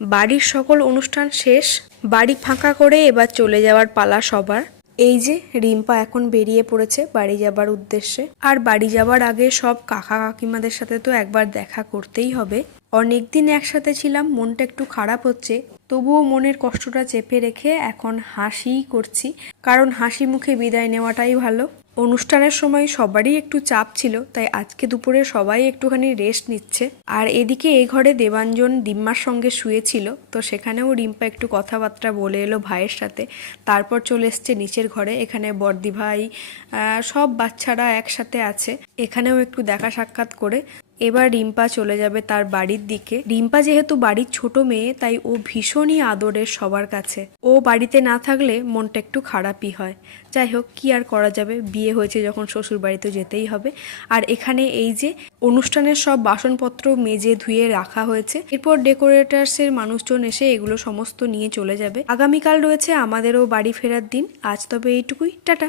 বাড়ির সকল অনুষ্ঠান শেষ, বাড়ি ফাঁকা করে এবার চলে যাওয়ার পালা সবার। এই যে রিম্পা এখন বেরিয়ে পড়েছে বাড়ি যাবার উদ্দেশ্যে। আর বাড়ি যাবার আগে সব কাকা কাকিমাদের সাথে তো একবার দেখা করতেই হবে। অনেকদিন একসাথে ছিলাম, মনটা একটু খারাপ হচ্ছে, তবুও মনের কষ্টটা চেপে রেখে এখন হাসিই করছি, কারণ হাসি মুখে বিদায় নেওয়াটাই ভালো। অনুষ্ঠানের সময় সবারই একটু চাপ ছিল, তাই আজকে দুপুরে সবাই একটুখানি রেস্ট নিচ্ছে। আর এদিকে এই ঘরে দেবাঞ্জন দিম্মার সঙ্গে শুয়েছিল, তো সেখানেও রিম্পা একটু কথাবার্তা বলে এলো ভাইয়ের সাথে। তারপর চলে এসছে নিচের ঘরে, এখানে বর্দি ভাই সব বাচ্চারা একসাথে আছে, এখানেও একটু দেখা সাক্ষাৎ করে এবার রিম্পা চলে যাবে তার বাড়ির দিকে। রিম্পা যেহেতু বাড়ির ছোট মেয়ে, তাই ও ভীষণই আদরের সবার কাছে। ও বাড়িতে না থাকলে মনটা একটু খারাপই হয়। যাই হোক, কি আর করা যাবে, বিয়ে হয়েছে যখন শ্বশুর বাড়িতে যেতেই হবে। আর এখানে এই যে অনুষ্ঠানের সব বাসনপত্র মেজে ধুয়ে রাখা হয়েছে, এরপর ডেকোরেটার্সের মানুষজন এসে এগুলো সমস্ত নিয়ে চলে যাবে। আগামীকাল রয়েছে আমাদেরও বাড়ি ফেরার দিন। আজ তবে এইটুকুই, টাটা।